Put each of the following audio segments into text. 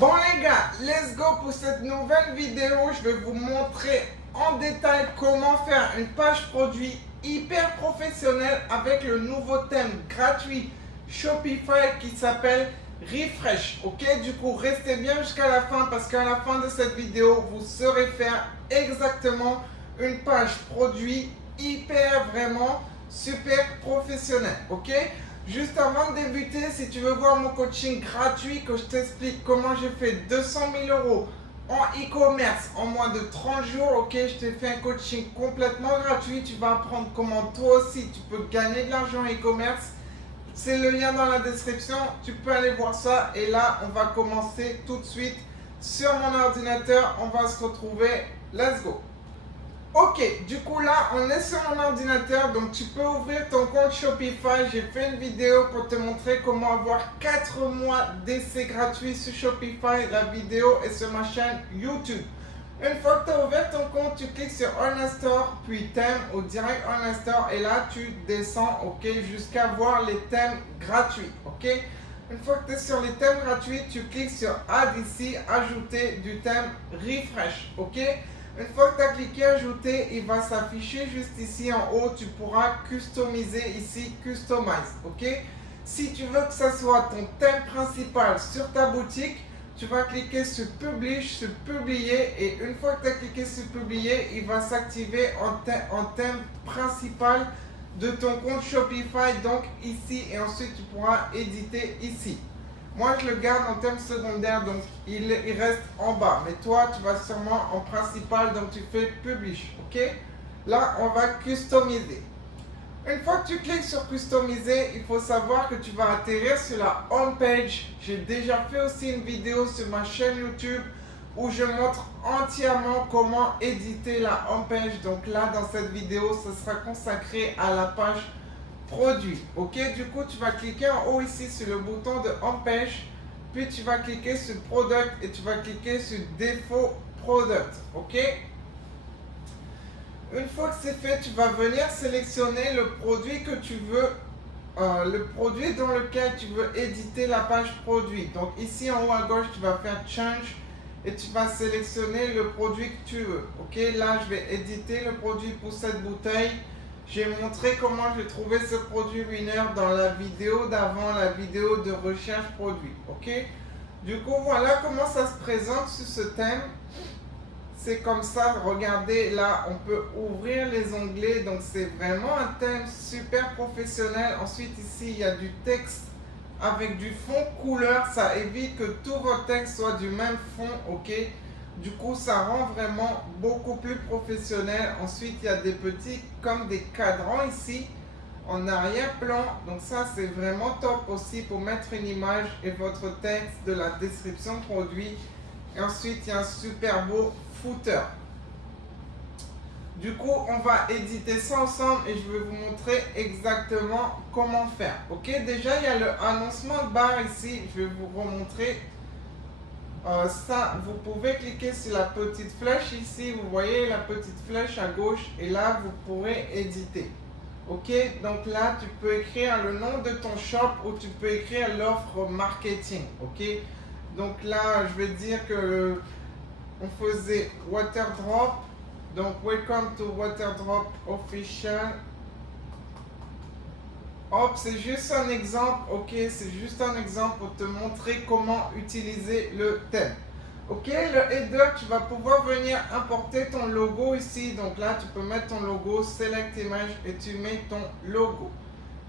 Bon les gars, let's go pour cette nouvelle vidéo. Je vais vous montrer en détail comment faire une page produit hyper professionnelle avec le nouveau thème gratuit Shopify qui s'appelle Refresh. Ok, du coup restez bien jusqu'à la fin parce qu'à la fin de cette vidéo, vous saurez faire exactement une page produit hyper vraiment super professionnelle. Ok. Juste avant de débuter, si tu veux voir mon coaching gratuit, que je t'explique comment j'ai fait 200 000 € en e-commerce en moins de 30 jours, ok, je t'ai fait un coaching complètement gratuit. Tu vas apprendre comment toi aussi tu peux gagner de l'argent en e-commerce. C'est le lien dans la description, tu peux aller voir ça. Et là, on va commencer tout de suite sur mon ordinateur. On va se retrouver, let's go. Ok, du coup là, on est sur mon ordinateur, donc tu peux ouvrir ton compte Shopify. J'ai fait une vidéo pour te montrer comment avoir 4 mois d'essai gratuit sur Shopify. La vidéo est sur ma chaîne YouTube. Une fois que tu as ouvert ton compte, tu cliques sur On-Store, puis thème ou direct On-Store et là tu descends, ok, jusqu'à voir les thèmes gratuits, ok. Une fois que tu es sur les thèmes gratuits, tu cliques sur Add ici, ajouter du thème Refresh, ok. Une fois que tu as cliqué ajouter, il va s'afficher juste ici en haut. Tu pourras customiser ici, customize, ok. Si tu veux que ça soit ton thème principal sur ta boutique, tu vas cliquer sur publish, sur publier, et une fois que tu as cliqué sur publier, il va s'activer en thème principal de ton compte Shopify, donc ici, et ensuite tu pourras éditer ici. Moi, je le garde en thème secondaire, donc il reste en bas. Mais toi, tu vas sûrement en principal, donc tu fais Publish, ok? Là, on va customiser. Une fois que tu cliques sur Customiser, il faut savoir que tu vas atterrir sur la Home Page. J'ai déjà fait aussi une vidéo sur ma chaîne YouTube où je montre entièrement comment éditer la Home Page. Donc là, dans cette vidéo, ce sera consacré à la page produit, ok. Du coup, tu vas cliquer en haut ici sur le bouton de Home Page, puis tu vas cliquer sur Product et tu vas cliquer sur Défaut Product, ok. Une fois que c'est fait, tu vas venir sélectionner le produit que tu veux, le produit dans lequel tu veux éditer la page produit. Donc ici en haut à gauche, tu vas faire Change et tu vas sélectionner le produit que tu veux, ok. Là, je vais éditer le produit pour cette bouteille. J'ai montré comment j'ai trouvé ce produit winner dans la vidéo d'avant, la vidéo de recherche produit, ok. Du coup, voilà comment ça se présente sur ce thème. C'est comme ça, regardez, là, on peut ouvrir les onglets, donc c'est vraiment un thème super professionnel. Ensuite, ici, il y a du texte avec du fond couleur, ça évite que tous vos textes soient du même fond, ok. Du coup, ça rend vraiment beaucoup plus professionnel. Ensuite, il y a des petits, comme des cadrans ici, en arrière-plan. Donc ça, c'est vraiment top aussi pour mettre une image et votre texte de la description produit. Et ensuite, il y a un super beau footer. Du coup, on va éditer ça ensemble et je vais vous montrer exactement comment faire. Ok, déjà, il y a le annoncement bar ici. Je vais vous remontrer. Ça, vous pouvez cliquer sur la petite flèche ici, vous voyez la petite flèche à gauche et là vous pourrez éditer. Ok, donc là tu peux écrire le nom de ton shop ou tu peux écrire l'offre marketing. Ok, donc là je vais dire que on faisait Waterdrop, donc welcome to Waterdrop official. Hop, c'est juste un exemple, ok, c'est juste un exemple pour te montrer comment utiliser le thème. Ok, le header, tu vas pouvoir venir importer ton logo ici. Donc là, tu peux mettre ton logo, select image et tu mets ton logo.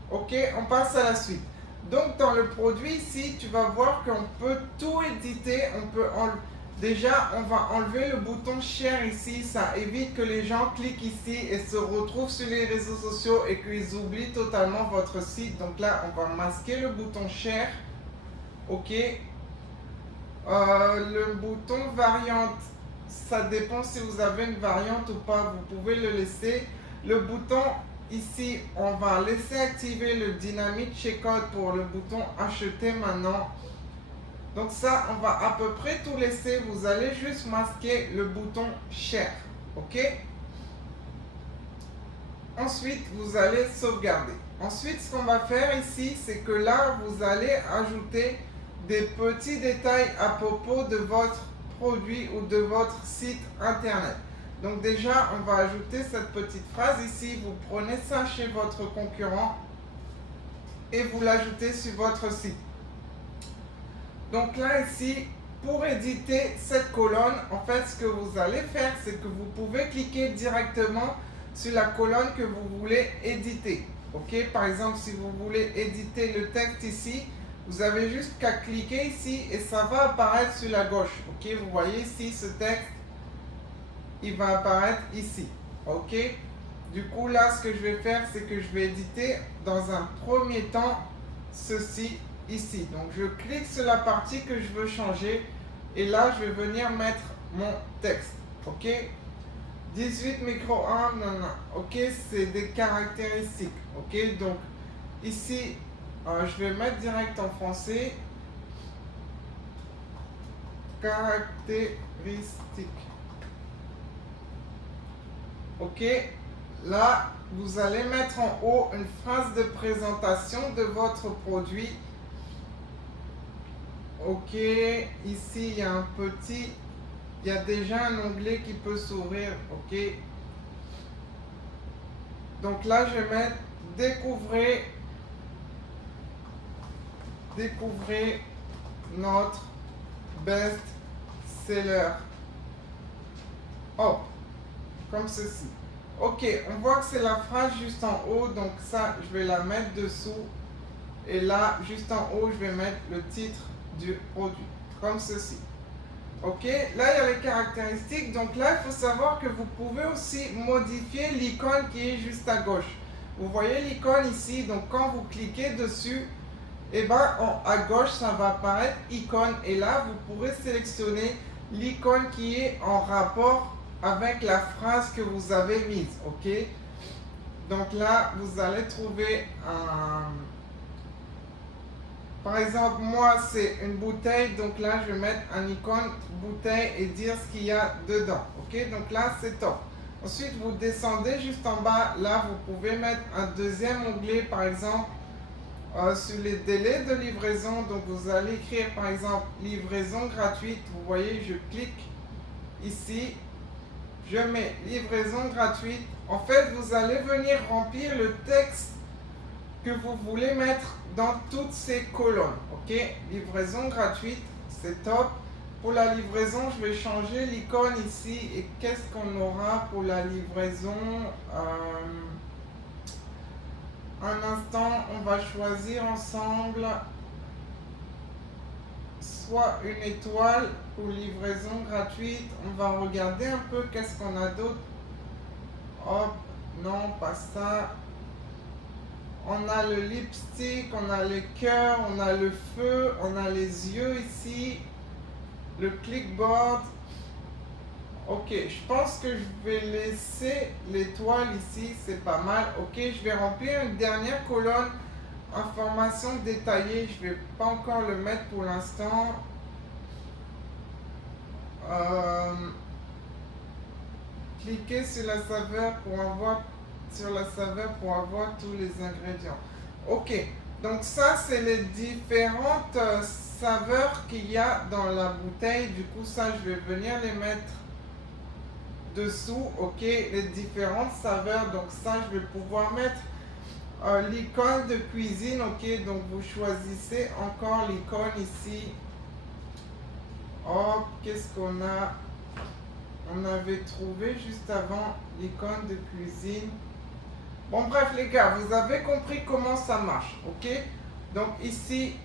Ok, on passe à la suite. Donc dans le produit ici, tu vas voir qu'on peut tout éditer, on peut enlever. Déjà, on va enlever le bouton share ici, ça évite que les gens cliquent ici et se retrouvent sur les réseaux sociaux et qu'ils oublient totalement votre site. Donc là, on va masquer le bouton share. Ok. Le bouton variante, ça dépend si vous avez une variante ou pas, vous pouvez le laisser. Le bouton ici, on va laisser activer le dynamic checkout pour le bouton acheter maintenant. Donc ça, on va à peu près tout laisser. Vous allez juste masquer le bouton share. Ok. Ensuite, vous allez sauvegarder. Ensuite, ce qu'on va faire ici, c'est que là, vous allez ajouter des petits détails à propos de votre produit ou de votre site internet. Donc déjà, on va ajouter cette petite phrase ici. Vous prenez ça chez votre concurrent et vous l'ajoutez sur votre site. Donc là, ici, pour éditer cette colonne, en fait, ce que vous allez faire, c'est que vous pouvez cliquer directement sur la colonne que vous voulez éditer. Ok, par exemple, si vous voulez éditer le texte ici, vous avez juste qu'à cliquer ici et ça va apparaître sur la gauche. Ok, vous voyez ici ce texte, il va apparaître ici. Ok, du coup là, ce que je vais faire, c'est que je vais éditer dans un premier temps ceci ici. Donc je clique sur la partie que je veux changer et là, je vais venir mettre mon texte. Ok, 18 micro 1, non, non. Ok, c'est des caractéristiques. Ok, donc ici, je vais mettre direct en français. Caractéristiques. Ok, là, vous allez mettre en haut une phrase de présentation de votre produit. Ok, ici, il y a un petit... Il y a déjà un onglet qui peut s'ouvrir. Ok. Donc là, je vais mettre découvrez notre best-seller. Oh, comme ceci. Ok, on voit que c'est la phrase juste en haut. Donc ça, je vais la mettre dessous. Et là, juste en haut, je vais mettre le titre du produit. Comme ceci. Ok, là il y a les caractéristiques. Donc là, il faut savoir que vous pouvez aussi modifier l'icône qui est juste à gauche. Vous voyez l'icône ici. Donc quand vous cliquez dessus, et ben à gauche, ça va apparaître icône. Et là, vous pourrez sélectionner l'icône qui est en rapport avec la phrase que vous avez mise. Ok, donc là, vous allez trouver un... Par exemple, moi, c'est une bouteille. Donc là, je vais mettre un icône bouteille et dire ce qu'il y a dedans. Ok, donc là, c'est top. Ensuite, vous descendez juste en bas. Là, vous pouvez mettre un deuxième onglet, par exemple, sur les délais de livraison. Donc, vous allez écrire, par exemple, livraison gratuite. Vous voyez, je clique ici. Je mets livraison gratuite. En fait, vous allez venir remplir le texte que vous voulez mettre dans toutes ces colonnes. Ok, livraison gratuite, c'est top. Pour la livraison, je vais changer l'icône ici. Et qu'est-ce qu'on aura pour la livraison? Un instant, on va choisir ensemble soit une étoile pour livraison gratuite. On va regarder un peu qu'est-ce qu'on a d'autre. Hop, non, pas ça. On a le lipstick, on a le cœur, on a le feu, on a les yeux ici, le clipboard. Ok, je pense que je vais laisser l'étoile ici, c'est pas mal. Ok, je vais remplir une dernière colonne, information détaillée. Je vais pas encore le mettre pour l'instant. Cliquez sur la saveur pour avoir tous les ingrédients. Ok, donc ça c'est les différentes saveurs qu'il y a dans la bouteille. Du coup ça je vais venir les mettre dessous. Ok, les différentes saveurs. Donc ça je vais pouvoir mettre l'icône de cuisine. Ok, donc vous choisissez encore l'icône ici. Hop, qu'est-ce qu'on a? On avait trouvé juste avant l'icône de cuisine. Bon bref les gars, vous avez compris comment ça marche, ok? Donc ici,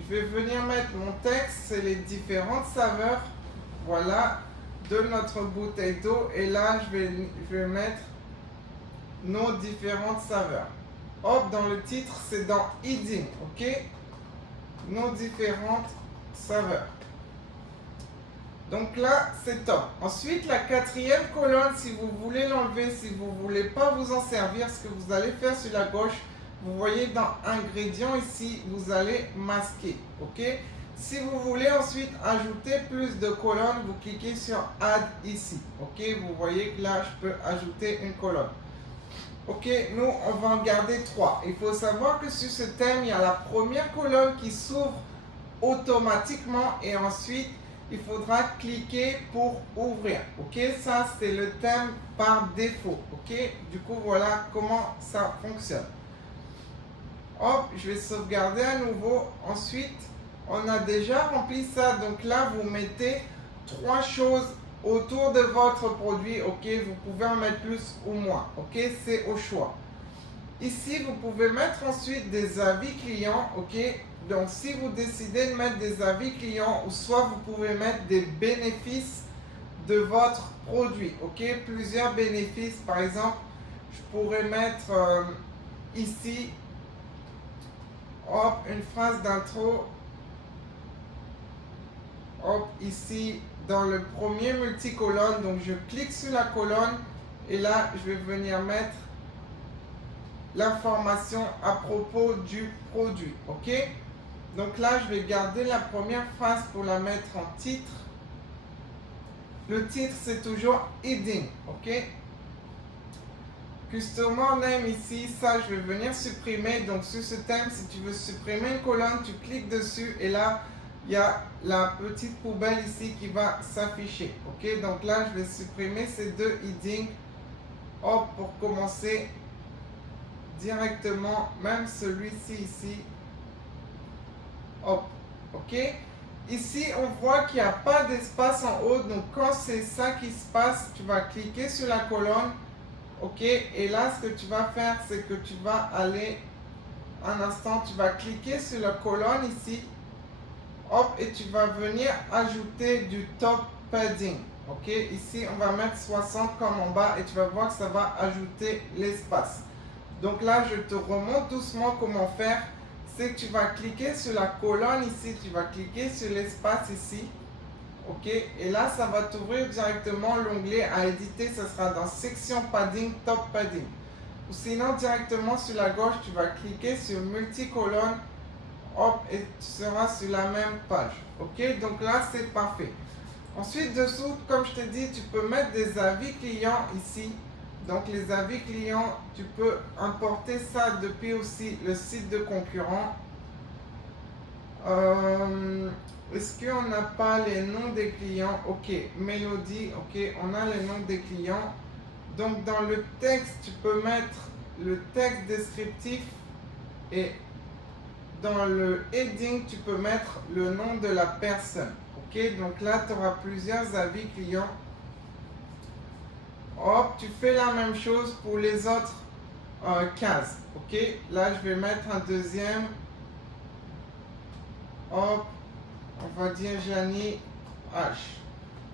je vais venir mettre mon texte, c'est les différentes saveurs, voilà, de notre bouteille d'eau. Et là, je vais mettre nos différentes saveurs. Hop, dans le titre, c'est dans Eating, ok? Nos différentes saveurs. Donc là, c'est top. Ensuite, la quatrième colonne, si vous voulez l'enlever, si vous ne voulez pas vous en servir, ce que vous allez faire sur la gauche, vous voyez dans ingrédients ici, vous allez masquer. Ok? Si vous voulez ensuite ajouter plus de colonnes, vous cliquez sur Add ici. Ok? Vous voyez que là, je peux ajouter une colonne. Ok? Nous, on va en garder 3. Il faut savoir que sur ce thème, il y a la première colonne qui s'ouvre automatiquement et ensuite il faudra cliquer pour ouvrir. Ok, ça c'est le thème par défaut. Ok, du coup voilà comment ça fonctionne. Hop, je vais sauvegarder à nouveau. Ensuite, on a déjà rempli ça. Donc là, vous mettez 3 choses autour de votre produit. Ok, vous pouvez en mettre plus ou moins. Ok, c'est au choix. Ici, vous pouvez mettre ensuite des avis clients. Ok, donc si vous décidez de mettre des avis clients, ou soit vous pouvez mettre des bénéfices de votre produit. Ok, plusieurs bénéfices. Par exemple, je pourrais mettre ici, hop, une phrase d'intro. Hop, ici, dans le premier multicolonne, donc je clique sur la colonne et là, je vais venir mettre l'information à propos du produit. Ok, donc là, je vais garder la première phrase pour la mettre en titre. Le titre, c'est toujours heading. Ok, Customer name ici, ça je vais venir supprimer. Donc sur ce thème, si tu veux supprimer une colonne, tu cliques dessus et là il y a la petite poubelle ici qui va s'afficher. Ok, donc là je vais supprimer ces deux headings. Hop, pour commencer directement, même celui-ci ici. Hop, ok. Ici on voit qu'il n'y a pas d'espace en haut. Donc quand c'est ça qui se passe, tu vas cliquer sur la colonne. Ok, et là ce que tu vas faire, c'est que tu vas aller un instant, tu vas cliquer sur la colonne ici. Hop, et tu vas venir ajouter du top padding. Ok, ici on va mettre 60 comme en bas et tu vas voir que ça va ajouter l'espace. Donc là je te remonte doucement comment faire. C'est que tu vas cliquer sur la colonne ici, tu vas cliquer sur l'espace ici. Ok, et là ça va t'ouvrir directement l'onglet à éditer. Ça sera dans section padding, top padding. Ou sinon directement sur la gauche tu vas cliquer sur multicolonne. Hop, et tu seras sur la même page. Ok, donc là c'est parfait. Ensuite dessous, comme je te dis, tu peux mettre des avis clients ici. Donc les avis clients, tu peux importer ça depuis aussi le site de concurrent. Est-ce qu'on n'a pas les noms des clients? Ok, Mélodie, ok, on a les noms des clients. Donc dans le texte, tu peux mettre le texte descriptif et dans le heading, tu peux mettre le nom de la personne. Ok, donc là, tu auras plusieurs avis clients. Hop, tu fais la même chose pour les autres cases. Ok, là, je vais mettre un deuxième. Hop, on va dire Janie H.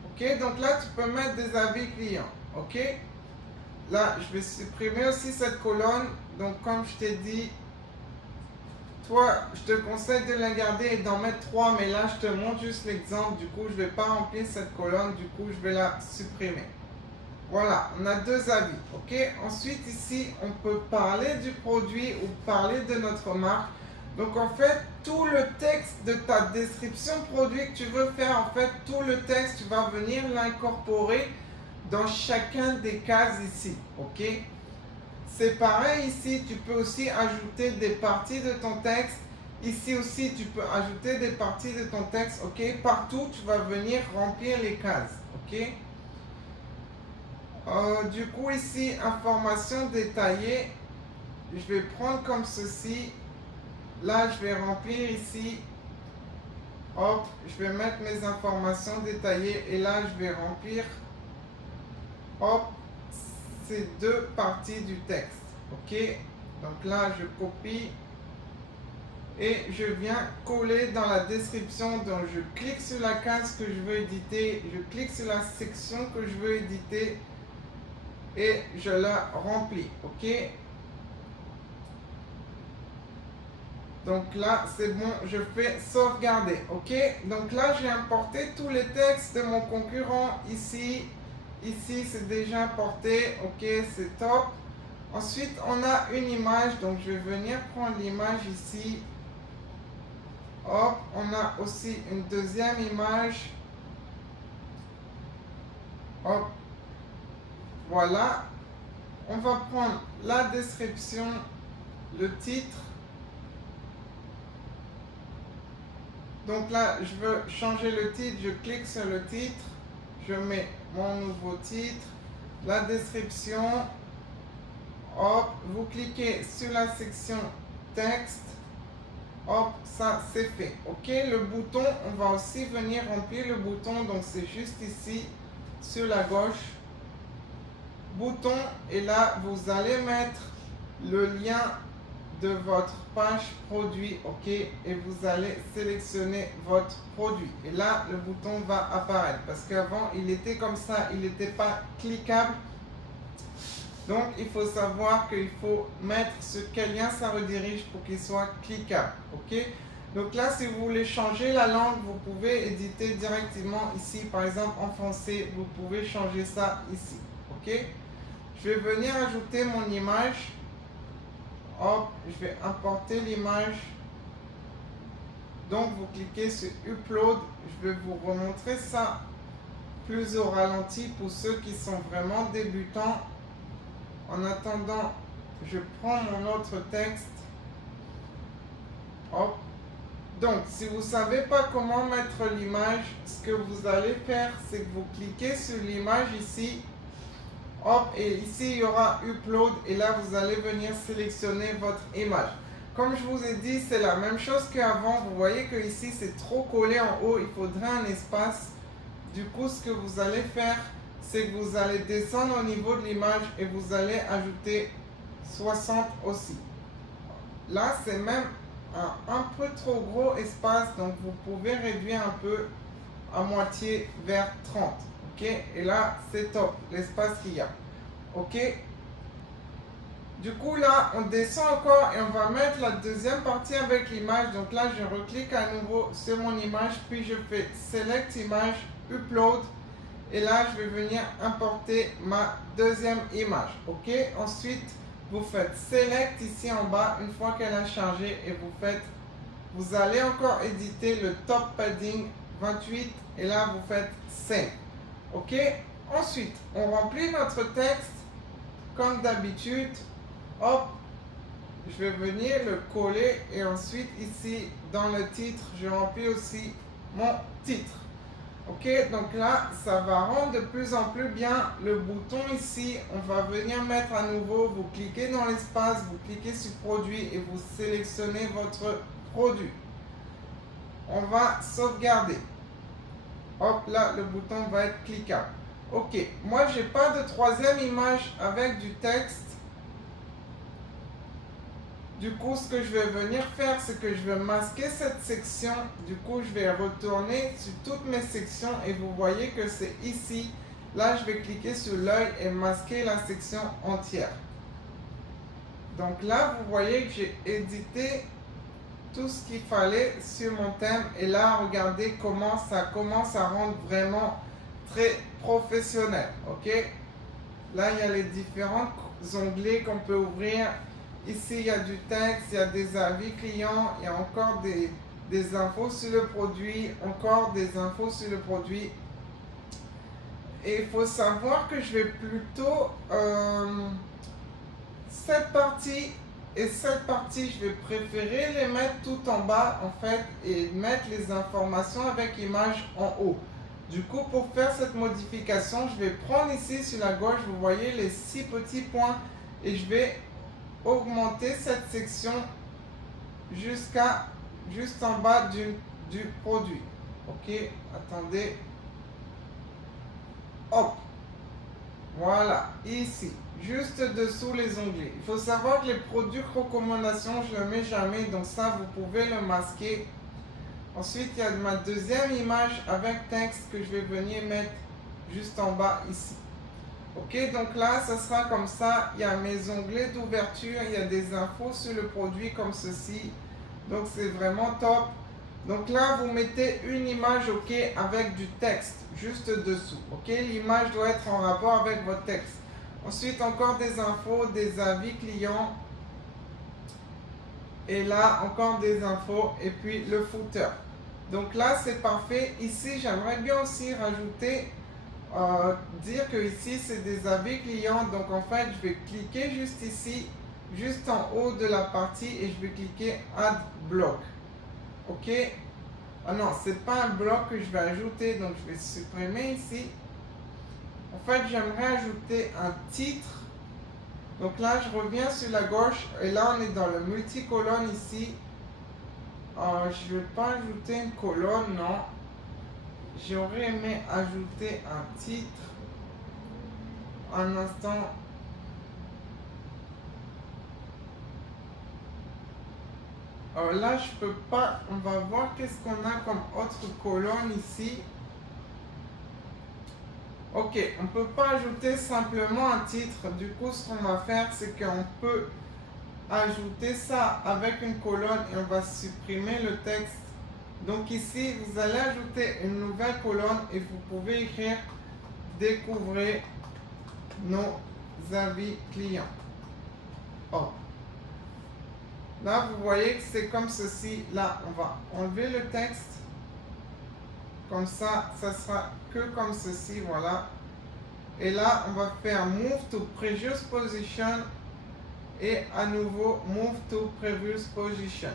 Ok, donc là, tu peux mettre des avis clients. Ok, là, je vais supprimer aussi cette colonne. Donc, comme je t'ai dit, toi, je te conseille de la garder et d'en mettre 3, mais là, je te montre juste l'exemple. Du coup, je ne vais pas remplir cette colonne. Du coup, je vais la supprimer. Voilà, on a deux avis. Ok, ensuite, ici, on peut parler du produit ou parler de notre marque. Donc, en fait, tout le texte de ta description produit que tu veux faire, en fait, tout le texte, tu vas venir l'incorporer dans chacun des cases ici. Ok, c'est pareil ici, tu peux aussi ajouter des parties de ton texte. Ici aussi, tu peux ajouter des parties de ton texte. Ok, partout, tu vas venir remplir les cases. Ok, du coup, ici, information détaillée. Je vais prendre comme ceci. Là, je vais remplir ici. Hop, je vais mettre mes informations détaillées. Et là, je vais remplir. Hop, ces deux parties du texte. Ok, donc là, je copie. Et je viens coller dans la description. Donc, je clique sur la case que je veux éditer. Je clique sur la section que je veux éditer. Et je la remplis. Ok, donc là c'est bon, je fais sauvegarder. Ok, donc là j'ai importé tous les textes de mon concurrent ici. Ici c'est déjà importé. Ok, c'est top. Ensuite on a une image, donc je vais venir prendre l'image ici. Hop, on a aussi une deuxième image. Hop, voilà. On va prendre la description, le titre. Donc là, je veux changer le titre, je clique sur le titre, je mets mon nouveau titre, la description, hop, vous cliquez sur la section texte, hop, ça c'est fait. Ok, le bouton, on va aussi venir remplir le bouton, donc c'est juste ici sur la gauche, bouton, et là vous allez mettre le lien de votre page produit, ok, et vous allez sélectionner votre produit, et là le bouton va apparaître, parce qu'avant il était comme ça, il n'était pas cliquable. Donc il faut savoir qu'il faut mettre sur quel lien ça redirige pour qu'il soit cliquable, ok. Donc là, si vous voulez changer la langue, vous pouvez éditer directement ici, par exemple en français, vous pouvez changer ça ici, ok. Je vais venir ajouter mon image. Hop, je vais importer l'image. Donc vous cliquez sur Upload. Je vais vous remontrer ça plus au ralenti pour ceux qui sont vraiment débutants. En attendant, je prends mon autre texte. Hop. Donc, si vous ne savez pas comment mettre l'image, ce que vous allez faire, c'est que vous cliquez sur l'image ici. Hop, et ici, il y aura Upload. Et là, vous allez venir sélectionner votre image. Comme je vous ai dit, c'est la même chose qu'avant. Vous voyez que ici, c'est trop collé en haut. Il faudrait un espace. Du coup, ce que vous allez faire, c'est que vous allez descendre au niveau de l'image et vous allez ajouter 60 aussi. Là, c'est même un peu trop gros espace, donc vous pouvez réduire un peu à moitié vers 30. Ok, et là, c'est top, l'espace qu'il y a. Ok. Du coup, là, on descend encore et on va mettre la deuxième partie avec l'image. Donc là, je reclique à nouveau sur mon image, puis je fais Select Image, Upload. Et là, je vais venir importer ma deuxième image. Ok. Ensuite, vous faites Select ici en bas une fois qu'elle a chargé et vous allez encore éditer le top padding 28 et là, vous faites Save. Ok. Ensuite, on remplit notre texte comme d'habitude. Hop. Je vais venir le coller et ensuite ici dans le titre, je remplis aussi mon titre. Ok, donc là, ça va rendre de plus en plus bien. Le bouton ici, on va venir mettre à nouveau, vous cliquez dans l'espace, vous cliquez sur produit et vous sélectionnez votre produit. On va sauvegarder. Hop, là, le bouton va être cliquable. Ok, moi, j'ai pas de troisième image avec du texte. Du coup, ce que je vais venir faire, c'est que je vais masquer cette section. Du coup, je vais retourner sur toutes mes sections et vous voyez que c'est ici. Là, je vais cliquer sur l'œil et masquer la section entière. Donc là, vous voyez que j'ai édité tout ce qu'il fallait sur mon thème. Et là, regardez comment ça commence à rendre vraiment très professionnel. Ok? Là, il y a les différents onglets qu'on peut ouvrir. Ici, il y a du texte, il y a des avis clients, il y a encore des infos sur le produit, encore des infos sur le produit. Et il faut savoir que je vais plutôt cette partie et cette partie, je vais préférer les mettre tout en bas en fait et mettre les informations avec image en haut. Du coup, pour faire cette modification, je vais prendre ici sur la gauche, vous voyez les 6 petits points et je vais augmenter cette section juste en bas du produit. Ok, attendez. Hop. Voilà, ici, juste dessous les onglets. Il faut savoir que les produits recommandations, je ne le mets jamais, donc ça, vous pouvez le masquer. Ensuite, il y a ma deuxième image avec texte que je vais venir mettre juste en bas ici. Ok, donc là, ça sera comme ça. Il y a mes onglets d'ouverture, il y a des infos sur le produit comme ceci. Donc, c'est vraiment top. Donc là, vous mettez une image, ok, avec du texte, juste dessous. Ok, l'image doit être en rapport avec votre texte. Ensuite, encore des infos, des avis clients. Et là, encore des infos. Et puis, le footer. Donc là, c'est parfait. Ici, j'aimerais bien aussi rajouter... dire que ici c'est des avis clients, donc en fait je vais cliquer juste ici, juste en haut de la partie et je vais cliquer Add Block. Ok, Ah non, c'est pas un bloc que je vais ajouter, donc je vais supprimer ici. En fait, j'aimerais ajouter un titre. Donc là, je reviens sur la gauche et là, on est dans le multicolonne ici. Je ne vais pas ajouter une colonne, non. J'aurais aimé ajouter un titre. Un instant. Alors là, je peux pas. On va voir qu'est-ce qu'on a comme autre colonne ici. Ok, on ne peut pas ajouter simplement un titre. Du coup, ce qu'on va faire, c'est qu'on peut ajouter ça avec une colonne et on va supprimer le texte. Donc ici, vous allez ajouter une nouvelle colonne et vous pouvez écrire « Découvrez nos avis clients ». Oh. Là, vous voyez que c'est comme ceci. Là, on va enlever le texte. Comme ça, ça sera que comme ceci, voilà. Et là, on va faire « Move to previous position » et à nouveau « Move to previous position ».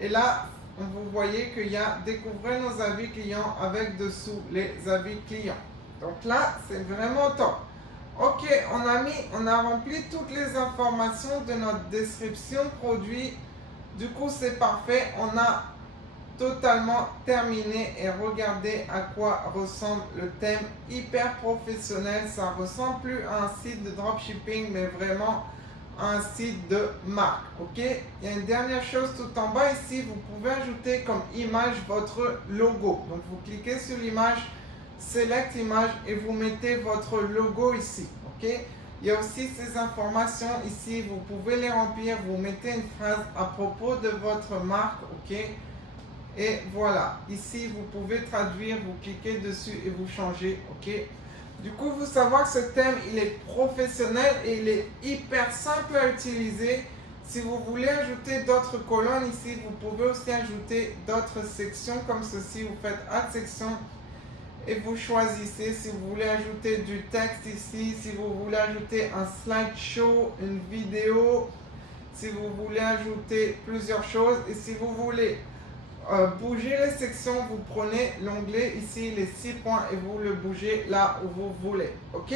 Et là, vous voyez qu'il y a « Découvrez nos avis clients » avec dessous les avis clients. Donc là, c'est vraiment top. Ok, on a rempli toutes les informations de notre description produit. Du coup, c'est parfait. On a totalement terminé et regardez à quoi ressemble le thème hyper professionnel. Ça ressemble plus à un site de dropshipping, mais vraiment un site de marque. Ok, il y a une dernière chose tout en bas ici. Vous pouvez ajouter comme image votre logo. Donc, vous cliquez sur l'image, select image et vous mettez votre logo ici. Ok, il y a aussi ces informations ici. Vous pouvez les remplir. Vous mettez une phrase à propos de votre marque. Ok. Et voilà, ici vous pouvez traduire, vous cliquez dessus et vous changez, ok. Du coup, vous savez que ce thème, il est professionnel et il est hyper simple à utiliser. Si vous voulez ajouter d'autres colonnes ici, vous pouvez aussi ajouter d'autres sections comme ceci. Vous faites Add section et vous choisissez si vous voulez ajouter du texte ici, si vous voulez ajouter un slideshow, une vidéo, si vous voulez ajouter plusieurs choses et si vous voulez bouger les sections, vous prenez l'onglet ici, les 6 points et vous le bougez là où vous voulez. Ok?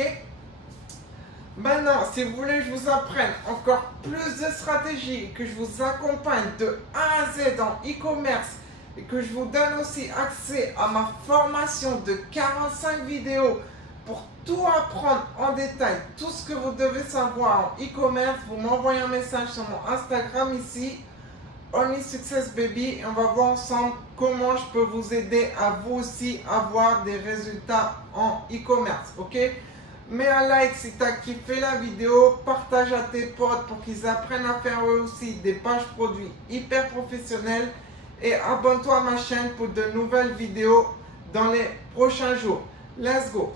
Maintenant, si vous voulez que je vous apprenne encore plus de stratégies, que je vous accompagne de A à Z dans e-commerce et que je vous donne aussi accès à ma formation de 45 vidéos pour tout apprendre en détail, tout ce que vous devez savoir en e-commerce, vous m'envoyez un message sur mon Instagram ici. Only Success Baby, et on va voir ensemble comment je peux vous aider à vous aussi avoir des résultats en e-commerce, ok? Mets un like si tu as kiffé la vidéo, partage à tes potes pour qu'ils apprennent à faire eux aussi des pages produits hyper professionnelles et abonne-toi à ma chaîne pour de nouvelles vidéos dans les prochains jours. Let's go!